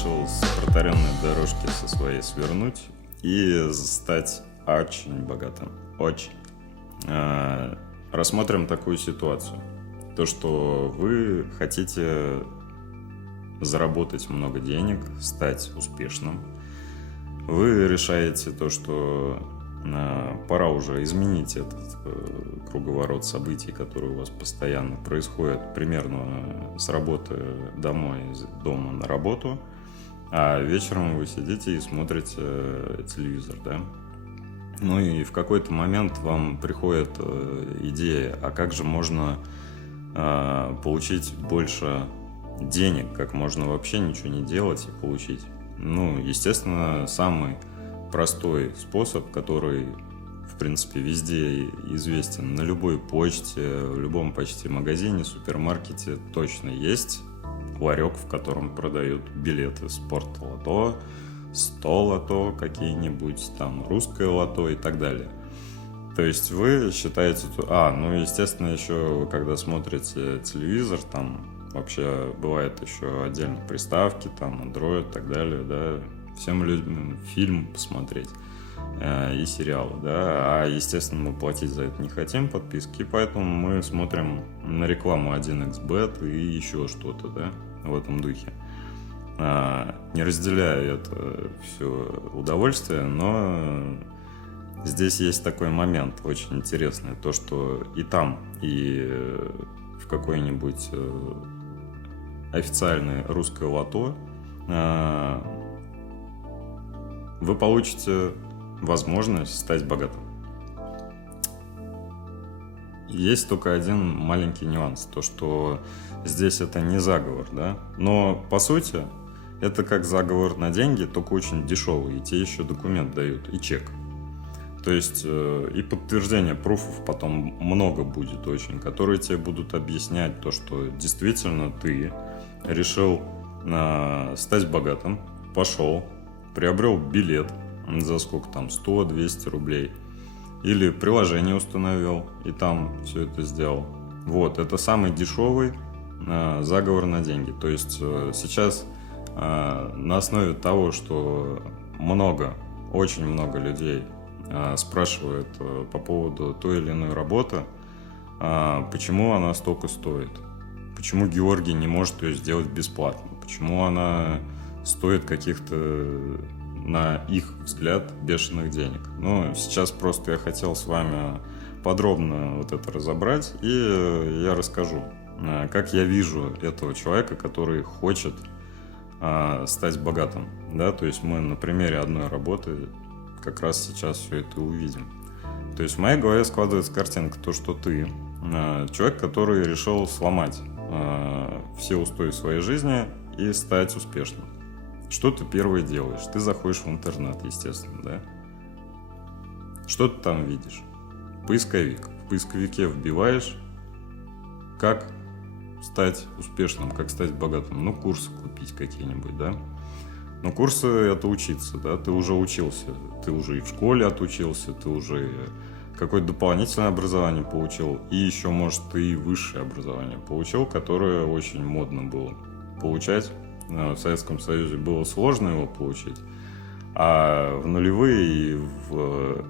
решил с протаренной дорожки со своей свернуть и стать очень богатым. Очень. Рассмотрим такую ситуацию. То, что вы хотите заработать много денег, стать успешным. Вы решаете то, что пора уже изменить этот круговорот событий, который у вас постоянно происходит примерно с работы домой, из дома на работу, а вечером вы сидите и смотрите телевизор, да? Ну и в какой-то момент вам приходит идея, а как же можно получить больше денег, как можно вообще ничего не делать и получить. Ну, естественно, самый простой способ, который, в принципе, везде известен, на любой почте, в любом почти магазине, супермаркете точно есть ларек, в котором продают билеты спорт-лото, 100 лото какие-нибудь, там, русское лото и так далее. То есть вы считаете... ну, естественно, еще, когда смотрите телевизор, там вообще бывает еще отдельно приставки, там, Android и так далее, да, всем любим фильм посмотреть и сериалы, да, а, естественно, мы платить за это не хотим, подписки, поэтому мы смотрим на рекламу 1xBet и еще что-то, да, в этом духе. Не разделяю это все удовольствие, но здесь есть такой момент очень интересный, то, что и там, и в какой-нибудь официальное русское лото вы получите возможность стать богатым. Есть только один маленький нюанс, то что здесь это не заговор, да, но по сути это как заговор на деньги, только очень дешевый, и тебе еще документ дают, и чек. То есть и подтверждение пруфов потом много будет очень, которые тебе будут объяснять то, что действительно ты решил стать богатым, пошел, приобрел билет за сколько там, 100-200 рублей, или приложение установил и там все это сделал. Вот, это самый дешевый заговор на деньги. То есть сейчас на основе того, что очень много людей спрашивают по поводу той или иной работы, почему она столько стоит, почему Георгий не может ее сделать бесплатно, почему она стоит каких-то, на их взгляд, бешеных денег. Ну, сейчас просто я хотел с вами подробно вот это разобрать, и я расскажу, как я вижу этого человека, который хочет стать богатым, да, то есть мы на примере одной работы как раз сейчас все это увидим. То есть в моей голове складывается картинка, то, что ты человек, который решил сломать все устои своей жизни и стать успешным. Что ты первое делаешь? Ты заходишь в интернет, естественно, да? Что ты там видишь? Поисковик. В поисковике вбиваешь, как стать успешным, как стать богатым. Ну, курсы купить какие-нибудь, да? Но курсы – это учиться, да? Ты уже учился. Ты уже и в школе отучился, ты уже какое-то дополнительное образование получил. И еще, может, ты и высшее образование получил, которое очень модно было получать. В Советском Союзе было сложно его получить, а в нулевые и в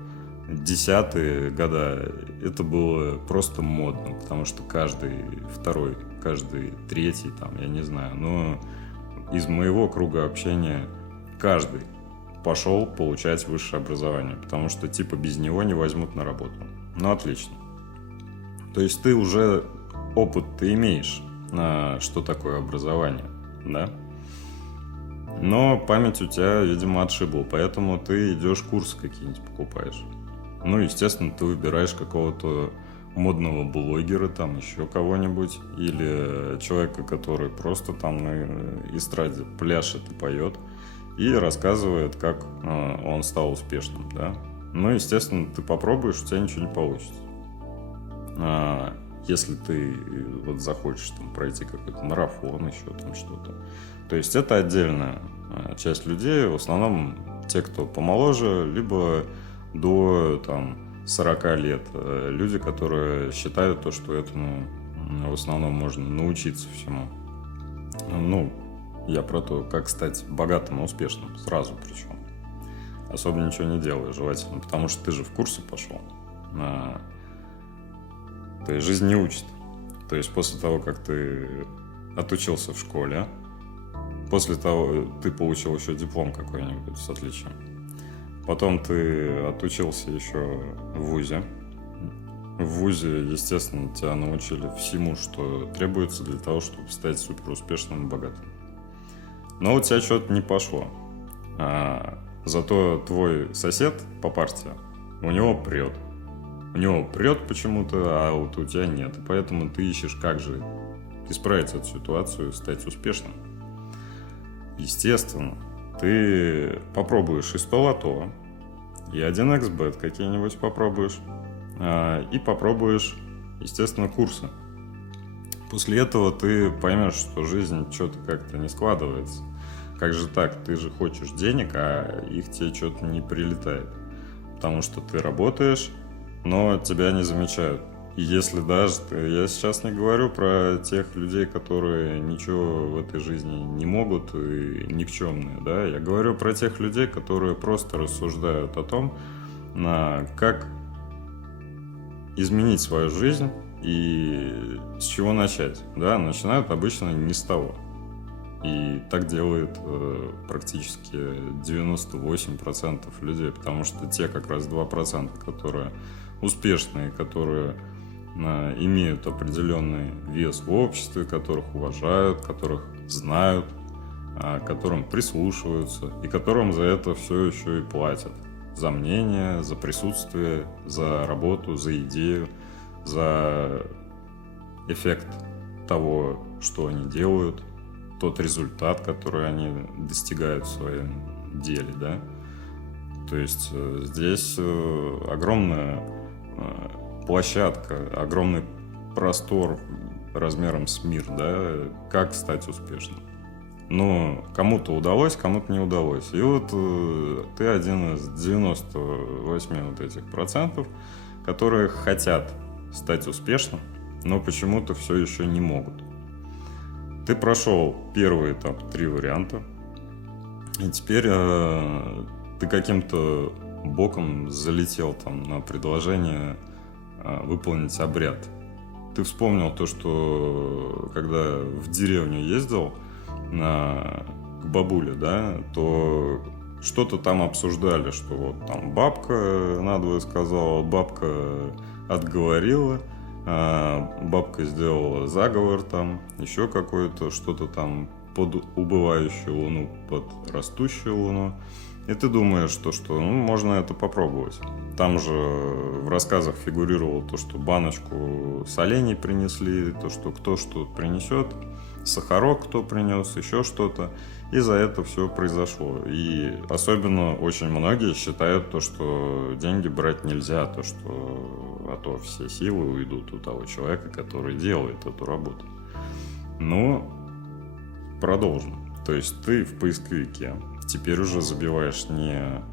десятые года это было просто модно, потому что каждый второй, каждый третий, там, я не знаю, но из моего круга общения каждый пошел получать высшее образование, потому что типа без него не возьмут на работу. Ну, отлично. То есть ты уже опыт ты имеешь, что такое образование, да? Но память у тебя, видимо, отшибла, поэтому ты идешь курсы какие-нибудь покупаешь. Ну, естественно, ты выбираешь какого-то модного блогера, там еще кого-нибудь, или человека, который просто там на эстраде пляшет и поет, и рассказывает, как он стал успешным, да. Ну, естественно, ты попробуешь, у тебя ничего не получится. Если ты вот захочешь там пройти какой-то марафон, еще там что-то. То есть это отдельная часть людей, в основном те, кто помоложе, либо до там 40 лет. Люди, которые считают то, что этому в основном можно научиться всему. Ну, Я про то, как стать богатым и успешным. Сразу причем. Особо ничего не делая, желательно. Потому что ты же в курсы пошел. То есть жизнь не учит. То есть после того, как ты отучился в школе, после того ты получил еще диплом какой-нибудь с отличием. Потом ты отучился еще в вузе. В вузе, естественно, тебя научили всему, что требуется для того, чтобы стать суперуспешным и богатым. Но у тебя что-то не пошло. Зато твой сосед по партии, у него прет. У него прет почему-то, а вот у тебя нет. И поэтому ты ищешь, как же исправить эту ситуацию, стать успешным. Естественно, ты попробуешь и 100 лото, и 1xbet какие-нибудь попробуешь, и попробуешь, естественно, курсы. После этого ты поймешь, что жизнь что-то как-то не складывается. Как же так? Ты же хочешь денег, а их тебе что-то не прилетает. Потому что ты работаешь, но тебя не замечают. И если даже я сейчас не говорю про тех людей, которые ничего в этой жизни не могут и никчемные, да, я говорю про тех людей, которые просто рассуждают о том, как изменить свою жизнь и с чего начать, да, начинают обычно не с того. И так делает практически 98% людей, потому что те как раз 2%, которые успешные, которые имеют определенный вес в обществе, которых уважают, которых знают, которым прислушиваются и которым за это все еще и платят. За мнение, за присутствие, за работу, за идею, за эффект того, что они делают, тот результат, который они достигают в своем деле, да. То есть здесь огромная площадка, огромный простор размером с мир, да, как стать успешным. Но кому-то удалось, кому-то не удалось. И вот ты один из 98 вот этих процентов, которые хотят стать успешным, но почему-то все еще не могут. Ты прошел первый этап, 3 варианта, и теперь ты каким-то боком залетел там на предложение выполнить обряд. Ты вспомнил то, что когда в деревню ездил к бабуле, да, то что-то там обсуждали, что вот там бабка надвое сказала, бабка отговорила, бабка сделала заговор там, еще какое-то, что-то там под убывающую луну, под растущую луну. И ты думаешь, что можно это попробовать. Там же в рассказах фигурировало то, что баночку солений принесли, то, что кто что принесет, сахарок кто принес, еще что-то. И за это все произошло. И особенно очень многие считают то, что деньги брать нельзя, а то все силы уйдут у того человека, который делает эту работу. Но продолжим. То есть ты в поисковике теперь уже забиваешь не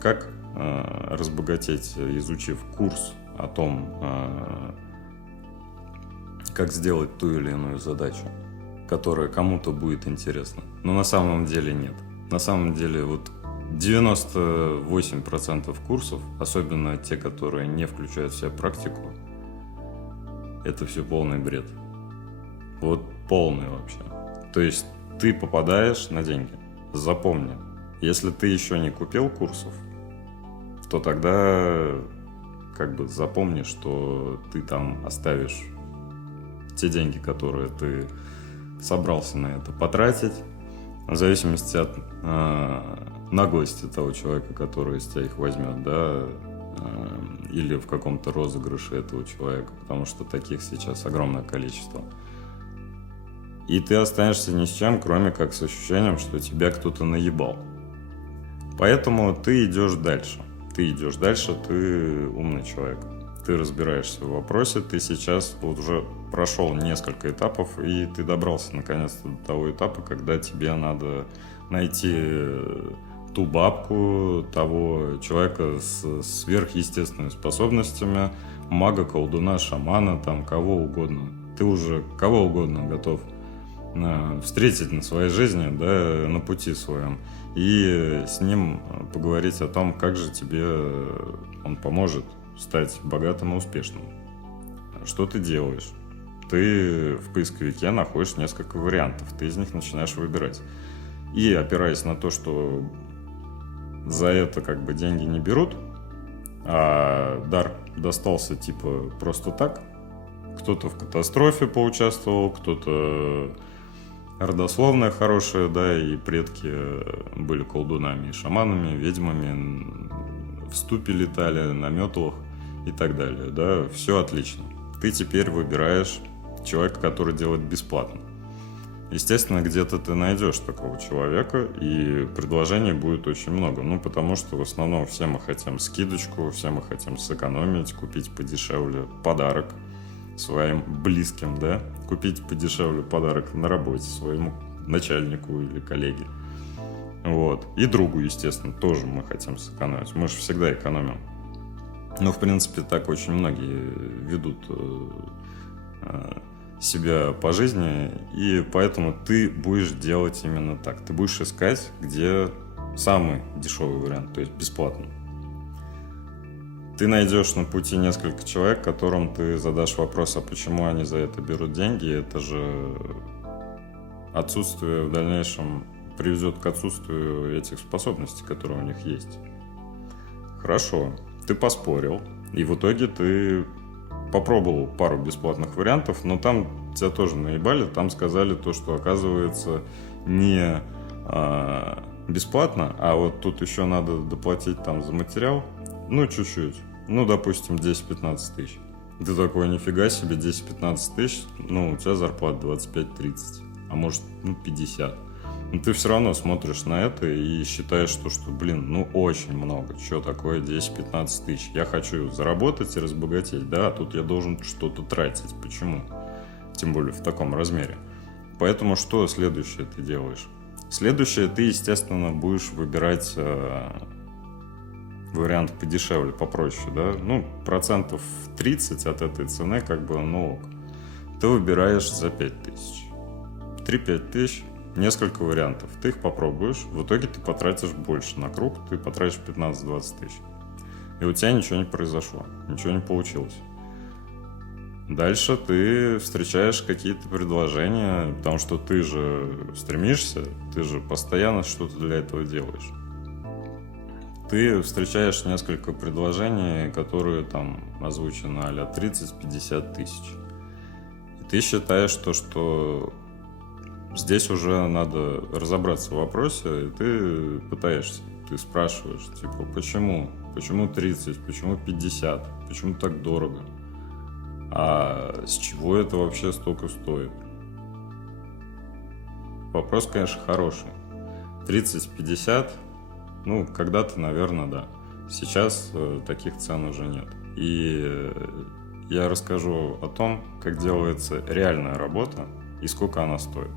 как разбогатеть, изучив курс о том, как сделать ту или иную задачу, которая кому-то будет интересна. Но на самом деле нет. На самом деле вот 98% курсов, особенно те, которые не включают в себя практику, это все полный бред. Вот полный вообще. То есть ты попадаешь на деньги. Запомни, если ты еще не купил курсов, то тогда как бы запомни, что ты там оставишь те деньги, которые ты собрался на это потратить, в зависимости от наглости того человека, который из тебя их возьмет, да, или в каком-то розыгрыше этого человека, потому что таких сейчас огромное количество. И ты останешься ни с чем, кроме как с ощущением, что тебя кто-то наебал. Поэтому ты идешь дальше. Ты умный человек. Ты разбираешься в вопросе, ты сейчас вот уже прошел несколько этапов, и ты добрался наконец-то до того этапа, когда тебе надо найти ту бабку, того человека с сверхъестественными способностями, мага, колдуна, шамана, там кого угодно. Ты уже кого угодно готов встретить на своей жизни, да, на пути своем, и с ним поговорить о том, как же тебе он поможет стать богатым и успешным. Что ты делаешь? Ты в поисковике находишь несколько вариантов, ты из них начинаешь выбирать. И опираясь на то, что за это как бы деньги не берут, а дар достался типа просто так, кто-то в катастрофе поучаствовал, кто-то родословная хорошая, да, и предки были колдунами и шаманами, ведьмами, в ступе летали, на метлах и так далее, да, все отлично. Ты теперь выбираешь человека, который делает бесплатно. Естественно, где-то ты найдешь такого человека, и предложений будет очень много. Ну, потому что в основном все мы хотим скидочку, все мы хотим сэкономить, купить подешевле подарок своим близким, да, купить подешевле подарок на работе своему начальнику или коллеге. Вот. И другу, естественно, тоже мы хотим сэкономить. Мы же всегда экономим. Но, в принципе, так очень многие ведут себя по жизни, и поэтому ты будешь делать именно так. Ты будешь искать, где самый дешевый вариант, то есть бесплатно. Ты найдешь на пути несколько человек, которым ты задашь вопрос, а почему они за это берут деньги. Это же отсутствие в дальнейшем приведет к отсутствию этих способностей, которые у них есть. Хорошо, ты поспорил, и в итоге ты попробовал пару бесплатных вариантов, но там тебя тоже наебали, там сказали то, что оказывается не бесплатно, а вот тут еще надо доплатить там за материал, ну чуть-чуть, ну допустим 10-15 тысяч. Ты такой, нифига себе, 10-15 тысяч, ну у тебя зарплата 25-30, а может 50. Но ты все равно смотришь на это и считаешь, что блин, ну очень много. Что такое 10-15 тысяч? Я хочу заработать и разбогатеть, да, а тут я должен что-то тратить. Почему? Тем более в таком размере. Поэтому что следующее ты делаешь? Следующее ты, естественно, будешь выбирать вариант подешевле, попроще, да. Ну, 30% от этой цены, как бы, ну ок. Ты выбираешь за 5000. 3-5 тысяч. Несколько вариантов. Ты их попробуешь, в итоге ты потратишь больше на круг, ты потратишь 15-20 тысяч. И у тебя ничего не произошло, ничего не получилось. Дальше ты встречаешь какие-то предложения, потому что ты же стремишься, ты же постоянно что-то для этого делаешь. Ты встречаешь несколько предложений, которые там озвучены а-ля 30-50 тысяч. И ты считаешь что здесь уже надо разобраться в вопросе, и ты пытаешься, ты спрашиваешь, типа, почему? Почему 30? Почему 50? Почему так дорого? А с чего это вообще столько стоит? Вопрос, конечно, хороший. 30-50, ну, когда-то, наверное, да. Сейчас таких цен уже нет. И я расскажу о том, как делается реальная работа и сколько она стоит.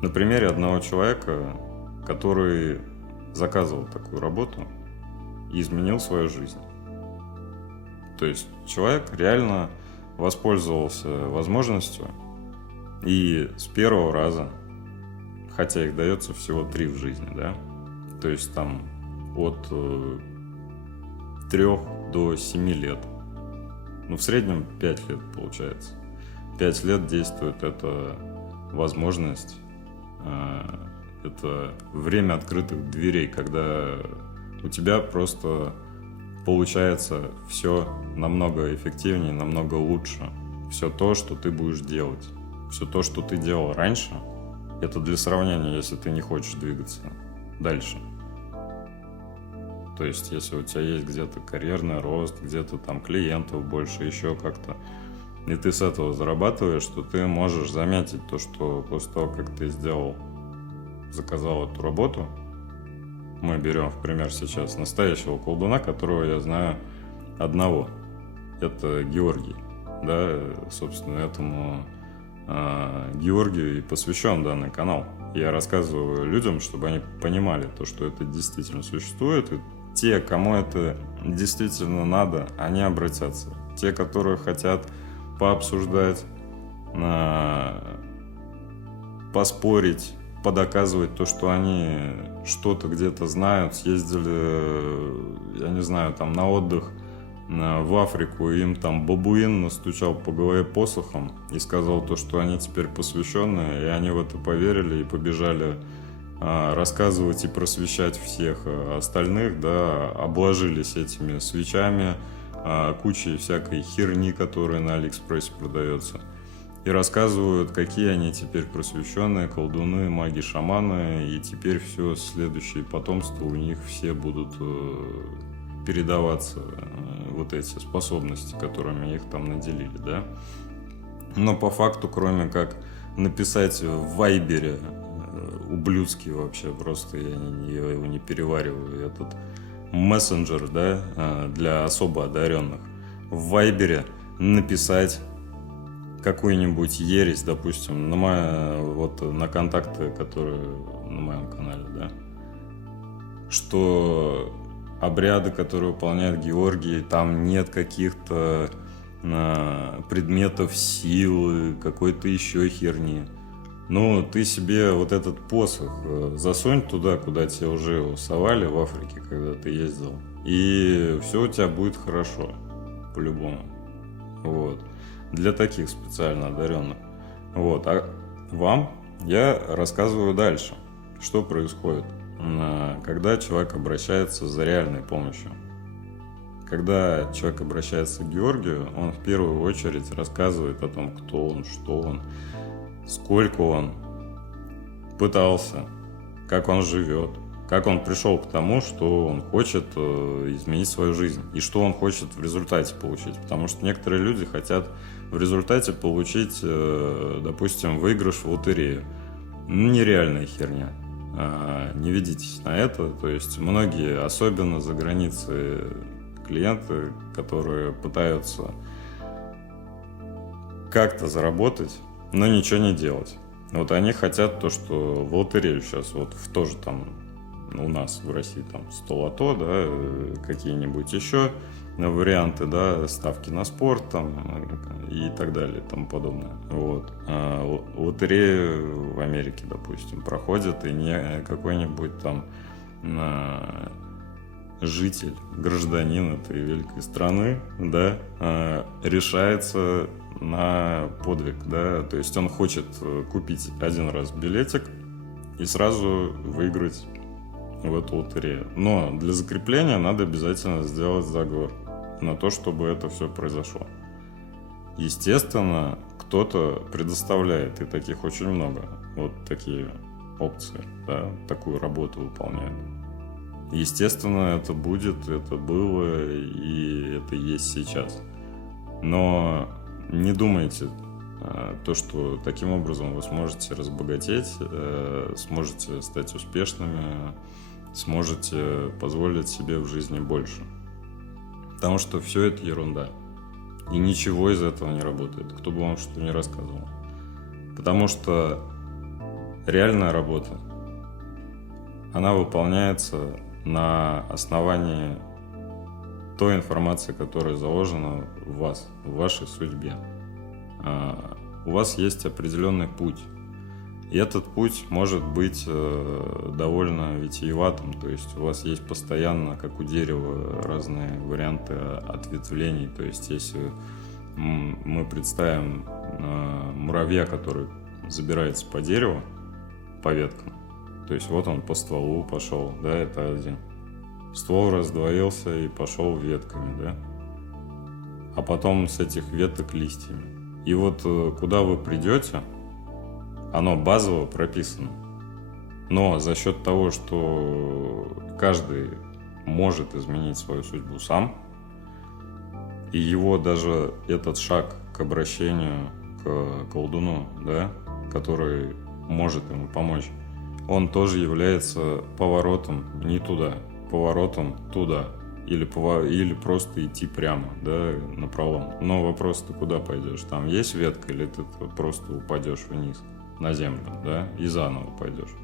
На примере одного человека, который заказывал такую работу и изменил свою жизнь. То есть человек реально воспользовался возможностью и с первого раза, хотя их дается всего 3 в жизни, да, то есть там от 3 до 7 лет, ну в среднем 5 лет получается. 5 лет действует эта возможность. Это время открытых дверей, когда у тебя просто получается все намного эффективнее, намного лучше. Все то, что ты будешь делать. Все то, что ты делал раньше, это для сравнения, если ты не хочешь двигаться дальше. То есть, если у тебя есть где-то карьерный рост, где-то там клиентов больше, еще как-то, и ты с этого зарабатываешь, то ты можешь заметить то, что после того, как ты заказал эту работу, мы берем в пример сейчас настоящего колдуна, которого я знаю одного. Это Георгий. Да, собственно, этому Георгию и посвящен данный канал. Я рассказываю людям, чтобы они понимали то, что это действительно существует. И те, кому это действительно надо, они обратятся. Те, которые хотят пообсуждать поспорить, подоказывать то, что они что-то где-то знают, съездили, я не знаю, там на отдых в Африку, и им там бабуин настучал по голове посохом и сказал то, что они теперь посвященные, и они в это поверили и побежали рассказывать и просвещать всех остальных, да, обложились этими свечами, кучей всякой херни, которая на Алиэкспрессе продается. И рассказывают, какие они теперь просвещенные, колдуны, маги, шаманы, и теперь все следующее потомство у них все будут передаваться вот эти способности, которыми их там наделили, да. Но по факту, кроме как написать в Вайбере, ублюдский вообще, просто я его не перевариваю, этот мессенджер, да, для особо одаренных, в Вайбере написать какую-нибудь ересь, допустим, на контакты, которые на моем канале, да, что обряды, которые выполняет Георгий, там нет каких-то предметов силы, какой-то еще херни. Ну, ты себе вот этот посох засунь туда, куда тебе уже его совали в Африке, когда ты ездил, и все у тебя будет хорошо, по-любому. Вот. Для таких специально одаренных. Вот. А вам я рассказываю дальше, что происходит, когда человек обращается за реальной помощью. Когда человек обращается к Георгию, он в первую очередь рассказывает о том, кто он, что он, сколько он пытался, как он живет, как он пришел к тому, что он хочет изменить свою жизнь и что он хочет в результате получить. Потому что некоторые люди хотят в результате получить, допустим, выигрыш в лотерею. Нереальная херня. Не ведитесь на это. То есть многие, особенно за границей, клиенты, которые пытаются как-то заработать, но ничего не делать. Вот они хотят то, что в лотерею сейчас, вот в тоже там у нас в России там 100 лото, да, какие-нибудь еще варианты, да, ставки на спорт там и так далее, и тому подобное. Вот. Лотереи в Америке, допустим, проходят, и не какой-нибудь там житель, гражданин этой великой страны, да, решается на подвиг, да, то есть он хочет купить один раз билетик и сразу выиграть в эту лотерею. Но для закрепления надо обязательно сделать заговор на то, чтобы это все произошло. Естественно, кто-то предоставляет, и таких очень много, вот такие опции, да, такую работу выполняют. Естественно, это будет, это было и это есть сейчас. Но не думайте то, что таким образом вы сможете разбогатеть, сможете стать успешными, сможете позволить себе в жизни больше. Потому что все это ерунда. И ничего из этого не работает, кто бы вам что ни рассказывал. Потому что реальная работа, она выполняется на основании той информации, которая заложена в вас, в вашей судьбе. У вас есть определенный путь. И этот путь может быть довольно витиеватым, то есть у вас есть постоянно, как у дерева, разные варианты ответвлений. То есть если мы представим муравья, который забирается по дереву, по веткам, то есть вот он по стволу пошел, да, это один. Ствол раздвоился и пошел ветками, да, а потом с этих веток листьями. И вот куда вы придете, оно базово прописано. Но за счет того, что каждый может изменить свою судьбу сам, и его даже этот шаг к обращению к колдуну, да, который может ему помочь, он тоже является поворотом не туда, поворотом туда. Или просто идти прямо, да, напролом. Но вопрос, ты куда пойдешь? Там есть ветка, или ты просто упадешь вниз на землю, да, и заново пойдешь?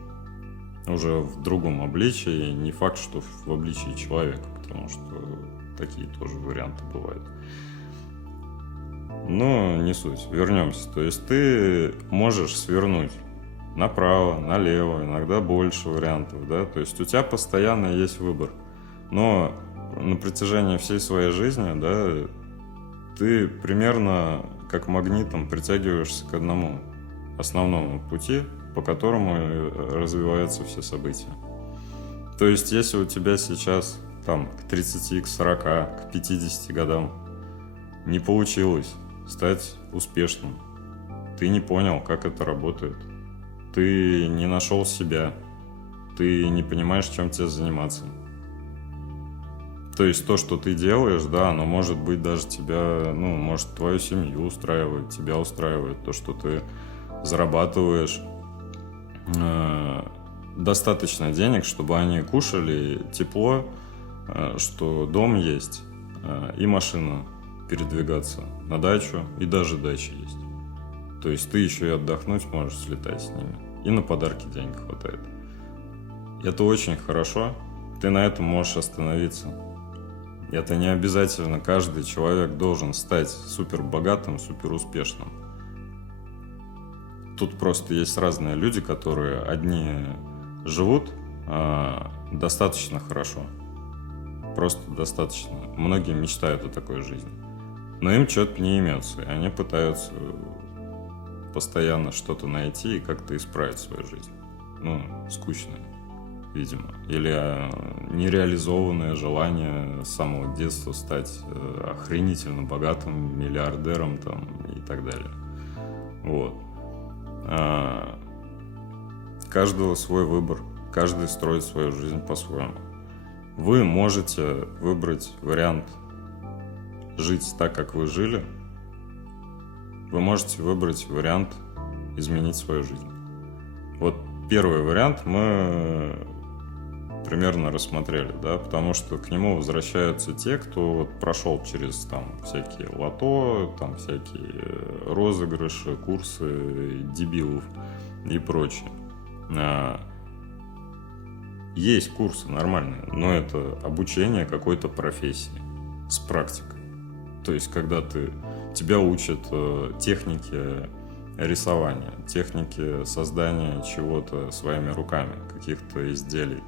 Уже в другом обличии, не факт, что в обличии человека, потому что такие тоже варианты бывают. Но не суть, вернемся. То есть ты можешь свернуть направо, налево, иногда больше вариантов, да, то есть у тебя постоянно есть выбор, но на протяжении всей своей жизни, да, ты примерно как магнитом притягиваешься к одному основному пути, по которому развиваются все события. То есть если у тебя сейчас там к 30, к 40, к 50 годам не получилось стать успешным, ты не понял, как это работает, ты не нашел себя, ты не понимаешь, чем тебе заниматься. То есть то, что ты делаешь, да, оно может быть даже тебя, ну, может твою семью устраивает, тебя устраивает, то, что ты зарабатываешь достаточно денег, чтобы они кушали, тепло, что дом есть, и машина передвигаться на дачу, и даже дача есть. То есть ты еще и отдохнуть можешь, слетать с ними. И на подарки денег хватает. Это очень хорошо. Ты на этом можешь остановиться. Это не обязательно каждый человек должен стать супер богатым, супер успешным. Тут просто есть разные люди, которые одни живут достаточно хорошо. Просто достаточно. Многие мечтают о такой жизни. Но им что-то не имется. И они пытаются постоянно что-то найти и как-то исправить свою жизнь. Ну, скучно, видимо. Или нереализованное желание с самого детства стать охренительно богатым, миллиардером там, и так далее. Вот. Каждого свой выбор. Каждый строит свою жизнь по-своему. Вы можете выбрать вариант жить так, как вы жили. Вы можете выбрать вариант изменить свою жизнь. Вот первый вариант мы примерно рассмотрели, да, потому что к нему возвращаются те, кто вот прошел через там всякие лото, там всякие розыгрыши, курсы дебилов и прочее. Есть курсы нормальные, но это обучение какой-то профессии с практикой. То есть, когда тебя учат технике рисования, технике создания чего-то своими руками, каких-то изделий,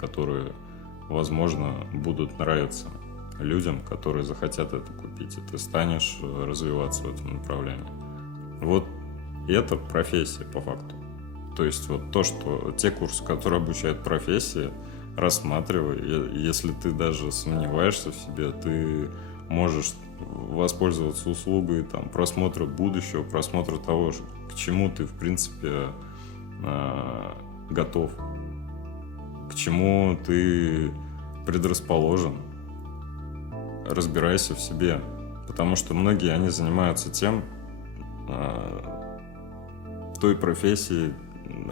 которые, возможно, будут нравиться людям, которые захотят это купить, и ты станешь развиваться в этом направлении. Вот это профессия по факту. То есть вот те курсы, которые обучают профессии, рассматривай. Если ты даже сомневаешься в себе, ты можешь воспользоваться услугой там, просмотра будущего, просмотра того, к чему ты, в принципе, готов, к чему ты предрасположен. Разбирайся в себе. Потому что многие, они занимаются той профессией,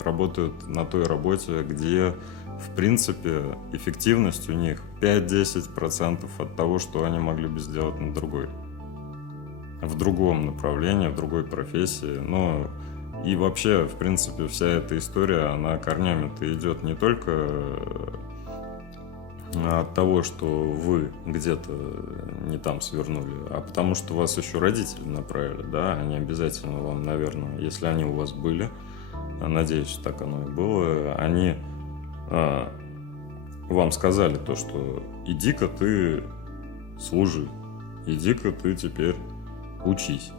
работают на той работе, где, в принципе, эффективность у них 5-10% от того, что они могли бы сделать на другой. В другом направлении, в другой профессии. Но и вообще, в принципе, вся эта история, она корнями-то идет не только от того, что вы где-то не там свернули, а потому что вас еще родители направили, да, они обязательно вам, наверное, если они у вас были, надеюсь, что так оно и было, они вам сказали то, что иди-ка ты служи, иди-ка ты теперь учись.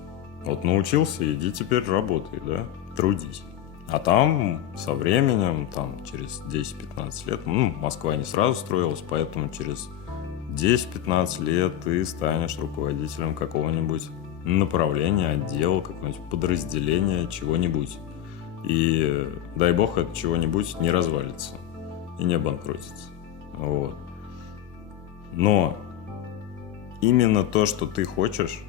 Вот научился, иди теперь работай, да, трудись. А там со временем, там через 10-15 лет, Москва не сразу строилась, поэтому через 10-15 лет ты станешь руководителем какого-нибудь направления, отдела, какого-нибудь подразделения, чего-нибудь. И дай бог, это чего-нибудь не развалится и не обанкротится. Вот. Но именно то, что ты хочешь,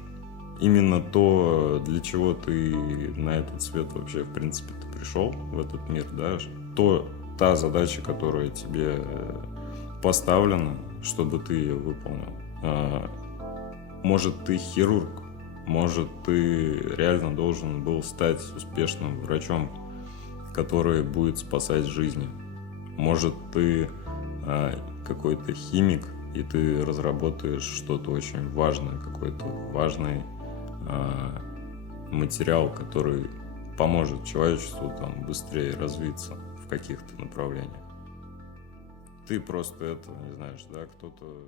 именно то, для чего ты на этот свет вообще, в принципе, ты пришел, в этот мир, да, та задача, которая тебе поставлена, чтобы ты ее выполнил. Может, ты хирург, может, ты реально должен был стать успешным врачом, который будет спасать жизни. Может, ты какой-то химик, и ты разработаешь что-то очень важное, какой-то важный материал, который поможет человечеству там быстрее развиться в каких-то направлениях. Ты просто это не знаешь, да, кто-то